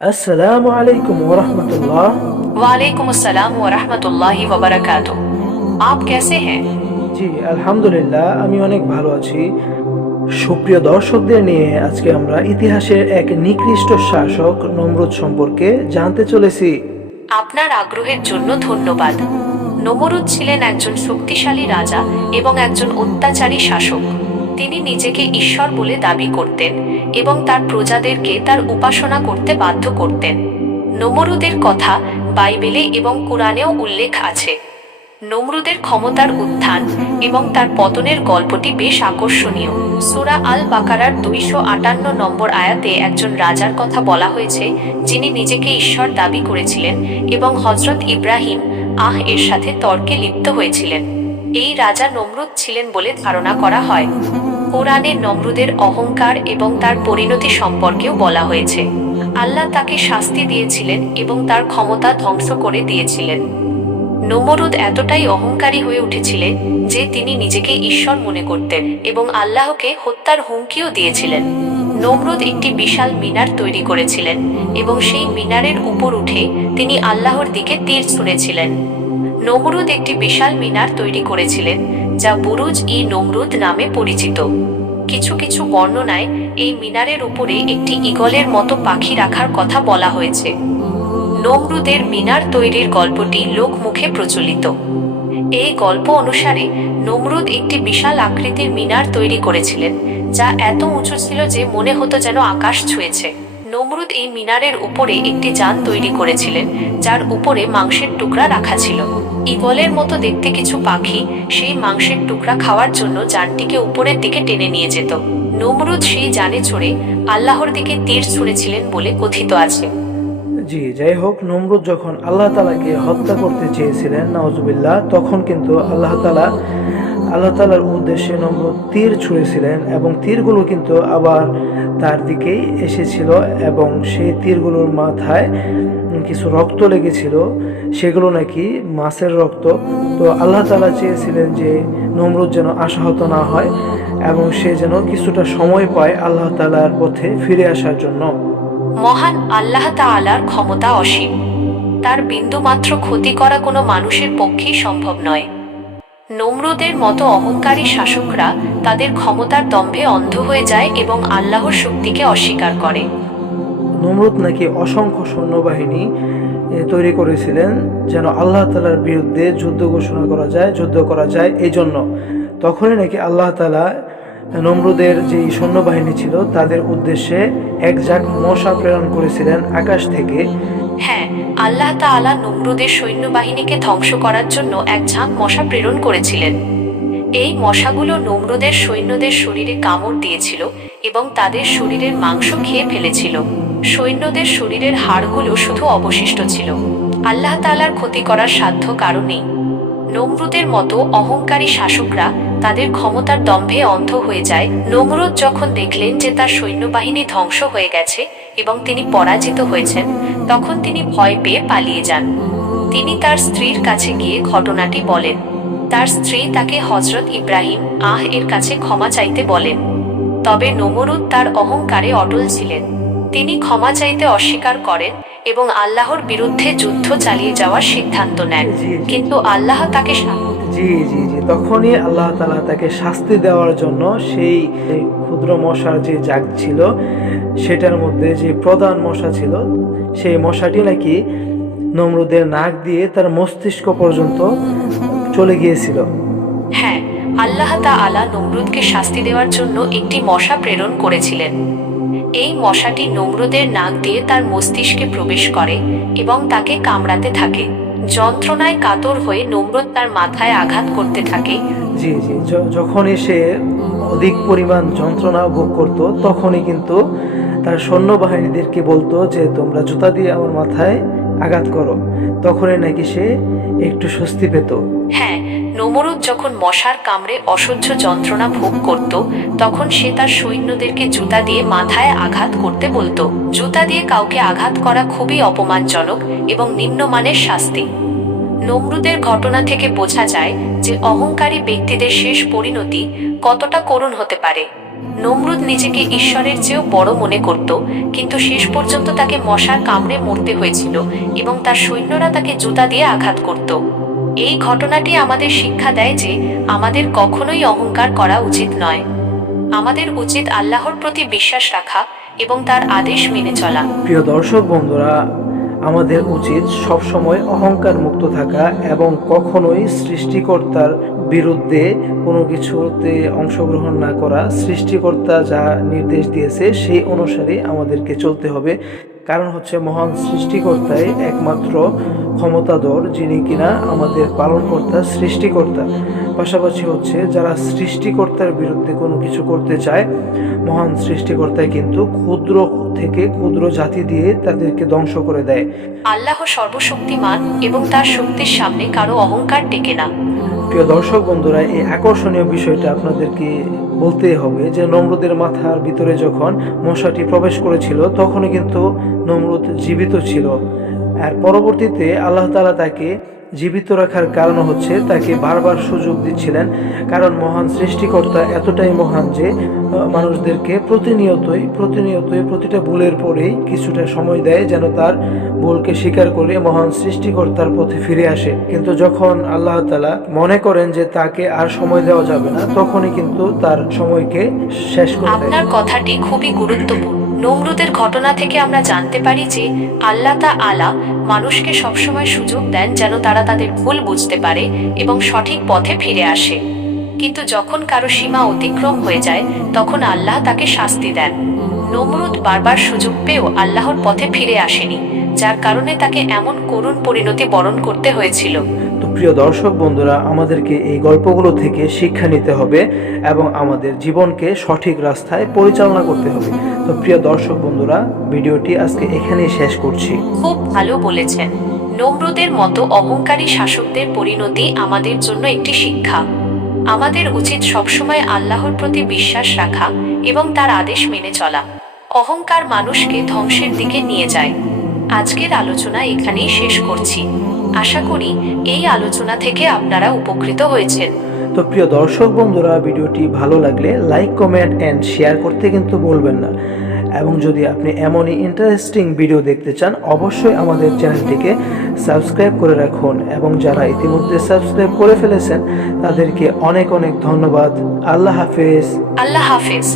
अस्सलामु अलैकुम वरहमतुल्लाह। वालेकुम अस्सलाम व रहमतुल्लाहि व बरकातुह। आप कैसे हैं? জি আলহামদুলিল্লাহ, আমি অনেক ভালো আছি। সুপ্রিয় দর্শকদের নিয়ে আজকে আমরা ইতিহাসের এক নিকৃষ্ট শাসক নমরুদ সম্পর্কে জানতে চলেছি। আপনার আগ্রহের জন্য ধন্যবাদ। নমরুদ ছিলেন একজন শক্তিশালী রাজা এবং একজন অত্যাচারী শাসক। তিনি নিজেকে ঈশ্বর বলে দাবি করতেন এবং তার প্রজাদেরকে তার উপাসনা করতে বাধ্য করতেন। নমরুদের কথা বাইবেলে এবং কোরআনেও উল্লেখ আছে। নমরুদের ক্ষমতার উত্থান এবং তার পতনের গল্পটি বেশ আকর্ষণীয়। সূরা আল বাকারার 258 নম্বর আয়াতে একজন রাজার কথা বলা হয়েছে, যিনি নিজেকে ঈশ্বর দাবি করেছিলেন এবং হযরত ইব্রাহিম এর সাথে তর্কে লিপ্ত হয়েছিলেন। এই রাজা নমরুদ ছিলেন বলে ধারণা করা হয়। কোরআনে নমরুদের অহংকার এবং তার পরিণতি সম্পর্কেও বলা হয়েছে। আল্লাহ তাকে শাস্তি দিয়েছিলেন এবং তার ক্ষমতা ধ্বংস করে দিয়েছিলেন। নমরুদ এতটাই অহংকারী হয়ে উঠেছিলেন যে তিনি নিজেকে ঈশ্বর মনে করতেন এবং আল্লাহকে হত্যার হুমকিও দিয়েছিলেন। নমরুদ একটি বিশাল মিনার তৈরি করেছিলেন এবং সেই মিনারের উপর উঠে তিনি আল্লাহর দিকে তীর ছুঁড়েছিলেন। নমরুদ একটি বিশাল মিনার তৈরি করেছিলেন যা বুরুজ-ই-নমরুদ নামে পরিচিত। কিছু কিছু বর্ণনায় এই মিনারের উপরে একটি ঈগলের মতো পাখি রাখার কথা বলা হয়েছে। নমরুদের মিনার তৈরির গল্পটি লোকমুখে প্রচলিত। এই গল্প অনুসারে নমরুদ একটি বিশাল আকৃতির মিনার তৈরি করেছিলেন, যা এত উঁচু ছিল যে মনে হতো যেন আকাশ ছুঁয়েছে। নমরুদ এই মিনারের উপরে একটি যান তৈরি করেছিলেন, যার উপরে মাংসের টুকরা রাখা ছিল। ঈগলের মতো দেখতে কিছু পাখি সেই মাংসের টুকরা খাওয়ার জন্য যানটিকে উপরের দিকে টেনে নিয়ে যেত। নমরুদ সেই যানে চড়ে আল্লাহর দিকে তীর ছুঁড়েছিলেন বলে কথিত আছে। জি, যাই হোক, নমরুদ যখন আল্লাহ তাআলাকে হত্যা করতে চেয়েছিলেন, নাউজুবিল্লাহ, তখন কিন্তু আল্লাহ তাআলার উদ্দেশ্যে নমরুদ তীর ছুঁড়েছিলেন এবং তীরগুলো কিন্তু আবার তার দিকেই এসেছিল এবং সেই তীরগুলোর মাথায় কিছু রক্ত লেগেছিল, সেগুলো নাকি মাছের রক্ত। তো আল্লাহ তাআলা চেয়েছিলেন যে নমরুদ যেন আশাহত না হয় এবং সে যেন কিছুটা সময় পায় আল্লাহ তাআলার পথে ফিরে আসার জন্য। মহান আল্লাহ তাআলার ক্ষমতা অসীম। তার বিন্দুমাত্র ক্ষতি করা কোনো মানুষের পক্ষেই সম্ভব নয়। নমরুদের মতো অহংকারী শাসকরা তাদের ক্ষমতার দম্ভে অন্ধ হয়ে যায় এবং আল্লাহর শক্তিকে অস্বীকার করে। নমরুদ নাকি অসংখ্য সৈন্যবাহিনী তৈরি করেছিলেন যেন আল্লাহ তাআলার বিরুদ্ধে যুদ্ধ করা যায় এই জন্য। তখনই নাকি আল্লাহ তাআলা নমরুদের যে সৈন্যবাহিনী ছিল তাদের উদ্দেশ্যে এক ঝাঁক মশা প্রেরণ করেছিলেন আকাশ থেকে। হ্যাঁ, আল্লাহ তাআলা নমরুদের সৈন্যবাহিনীকে ধ্বংস করার জন্য এক ঝাঁক মশা প্রেরণ করেছিলেন। এই মশাগুলো নমরুদের সৈন্যদের শরীরে কামড় দিয়েছিল এবং তাদের শরীরের মাংস খেয়ে ফেলেছিল। সৈন্যদের শরীরের হাড়গুলো শুধু অবশিষ্ট ছিল। আল্লাহ তাআলার ক্ষতি করার সাধ্য কারো নেই। নমরুদের মতো অহংকারী শাসকরা তাদের ক্ষমতার দম্ভে অন্ধ হয়ে যায়। নমরুদ যখন দেখলেন যে তার সৈন্যবাহিনী ধ্বংস হয়ে গেছে এবং তিনি পরাজিত হয়েছেন, তখন তিনি ভয় পেয়ে পালিয়ে যান। তিনি তার স্ত্রীর কাছে গিয়ে ঘটনাটি বলেন। তার স্ত্রী তাকে হযরত ইব্রাহিম এর কাছে ক্ষমা চাইতে বলেন। তবে নমরুদ তার অহংকারে অটল ছিলেন। তিনি ক্ষমা চাইতে অস্বীকার করেন এবং আল্লাহর বিরুদ্ধে যুদ্ধ চালিয়ে যাওয়ার সিদ্ধান্ত নেন। কিন্তু আল্লাহ তাকে জি জি জি তখনই আল্লাহ তাআলা তাকে শাস্তি দেওয়ার জন্য সেই ক্ষুদ্র মশার যে জাগ ছিল সেটার মধ্যে যে প্রধান মশা ছিল, সেই মশাটি নাকি নমরুদের নাক দিয়ে তার মস্তিষ্ক পর্যন্ত চলে গিয়েছিল। হ্যাঁ, আল্লাহ তাআলা নমরুদকে শাস্তি দেওয়ার জন্য একটি মশা প্রেরণ করেছিলেন। এই মশাটি নমরুদের নাক দিয়ে তার মস্তিষ্কে প্রবেশ করে এবং তাকে কামড়াতে থাকে। যন্ত্রণায় কাতর হয়ে নমরুদ তার মাথায় আঘাত করতে থাকে। জি জি যখনই সে অধিক পরিমাণ যন্ত্রণা ভোগ করত, তখনই কিন্তু তার সৈন্যবাহিনীদেরকে বলতো যে তোমরা জুতা দিয়ে আমার মাথায় আঘাত করো। তখনই নাকি সে একটু স্বস্তি পেত। হ্যাঁ, নমরুদ যখন মশার কামড়ে অসহ্য যন্ত্রণা ভোগ করত, তখন সে তার সৈন্যদেরকে জুতা দিয়ে মাথায় আঘাত করতে বলতো। জুতা দিয়ে কাউকে আঘাত করা খুবই অপমানজনক এবং নিম্নমানের শাস্তি। নমরুদের ঘটনা থেকে বোঝা যায় যে অহংকারী ব্যক্তিদের শেষ পরিণতি কতটা করুণ হতে পারে। নমরুদ নিজেকে ঈশ্বরের চেয়েও বড় মনে করত, কিন্তু শেষ পর্যন্ত তাকে মশার কামড়ে মরতে হয়েছিল এবং তার সৈন্যরা তাকে জুতা দিয়ে আঘাত করত। এই ঘটনাটি আমাদের শিক্ষা দেয় যে আমাদের কখনোই অহংকার করা উচিত নয়। আমাদের উচিত আল্লাহর প্রতি বিশ্বাস রাখা এবং তার আদেশ মেনে চলা। প্রিয় দর্শক বন্ধুরা, আমাদের উচিত সবসময় অহংকার মুক্ত থাকা এবং কখনোই সৃষ্টিকর্তার বিরুদ্ধে কোনো কিছুতে অংশগ্রহণ না করা। সৃষ্টিকর্তা যা নির্দেশ দিয়েছে সেই অনুসারে আমাদেরকে চলতে হবে। কারণ হচ্ছে মহান সৃষ্টিকর্তাই একমাত্র ক্ষমতাধর, যিনি কিনা আমাদের পালনকর্তা, সৃষ্টিকর্তা। পাশাপাশি হচ্ছে যারা সৃষ্টিকর্তার বিরুদ্ধে কোনো কিছু করতে চায়, মহান সৃষ্টিকর্তাই কিন্তু ক্ষুদ্র থেকে ক্ষুদ্র জাতি দিয়ে তাদেরকে ধ্বংস করে দেয়। আল্লাহ সর্বশক্তিমান এবং তার শক্তির সামনে কারো অহংকার টেকে না। প্রিয় দর্শক বন্ধুরা, এই আকর্ষণীয় বিষয়টা আপনাদেরকে বলতেই হবে যে নমরুদের মাথার ভিতরে যখন মশাটি প্রবেশ করেছিল তখনও কিন্তু নমরুদ জীবিত ছিল। আর পরবর্তীতে আল্লাহ তাআলা তাকে জীবিত রাখার কারণ হচ্ছে তাকে বারবার সুযোগ দিচ্ছিলেন। কারণ মহান সৃষ্টিকর্তা এতটাই মহান যে মানুষদেরকে প্রতিনিয়তই প্রতিটা ভুলের পরেই কিছুটা সময় দেয় যেন তার ভুলকে স্বীকার করে মহান সৃষ্টিকর্তার পথে ফিরে আসে। কিন্তু যখন আল্লাহ তাআলা মনে করেন যে তাকে আর সময় দেওয়া যাবে না, তখনই কিন্তু তার সময়কে শেষ করে দেয়। আপনার কথাটি খুবই গুরুত্বপূর্ণ। নমরুদের ঘটনা থেকে আমরা জানতে পারি যে আল্লাহ তাআলা মানুষকে সবসময় সুযোগ দেন যেন তারা তাদের ভুল বুঝতে পারে এবং সঠিক পথে ফিরে আসে। কিন্তু যখন কারো সীমা অতিক্রম হয়ে যায় তখন আল্লাহ তাকে শাস্তি দেন। নমরুদ বারবার সুযোগ পেয়েও আল্লাহর পথে ফিরে আসেনি, যার কারণে তাকে এমন করুণ পরিণতি বরণ করতে হয়েছিল। তো প্রিয় দর্শক বন্ধুরা, আমাদেরকে এই গল্পগুলো থেকে শিক্ষা নিতে হবে এবং আমাদের জীবনকে সঠিক রাস্তায় পরিচালনা করতে হবে। তো প্রিয় দর্শক বন্ধুরা, ভিডিওটি আজকে এখানেই শেষ করছি। খুব ভালো বলেছেন। নমরুদের মতো অহংকারী শাসকদের পরিণতি আমাদের জন্য একটি শিক্ষা। আমাদের উচিত সবসময় আল্লাহর প্রতি বিশ্বাস রাখা এবং তার আদেশ মেনে চলা। অহংকার মানুষকে ধ্বংসের দিকে নিয়ে যায়। আজকের আলোচনা এখানেই শেষ করছি। আশা করি এই আলোচনা থেকে আপনারা উপকৃত হয়েছেন। তো প্রিয় দর্শক বন্ধুরা, ভিডিওটি ভালো লাগলে লাইক, কমেন্ট এন্ড শেয়ার করতে কিন্তু ভুলবেন না। এবং যদি আপনি এমনই ইন্টারেস্টিং ভিডিও দেখতে চান, অবশ্যই আমাদের চ্যানেলটিকে সাবস্ক্রাইব করে রাখুন। এবং যারা ইতিমধ্যে সাবস্ক্রাইব করে ফেলেছেন তাদেরকে অনেক অনেক ধন্যবাদ। আল্লাহ হাফেজ। আল্লাহ হাফেজ।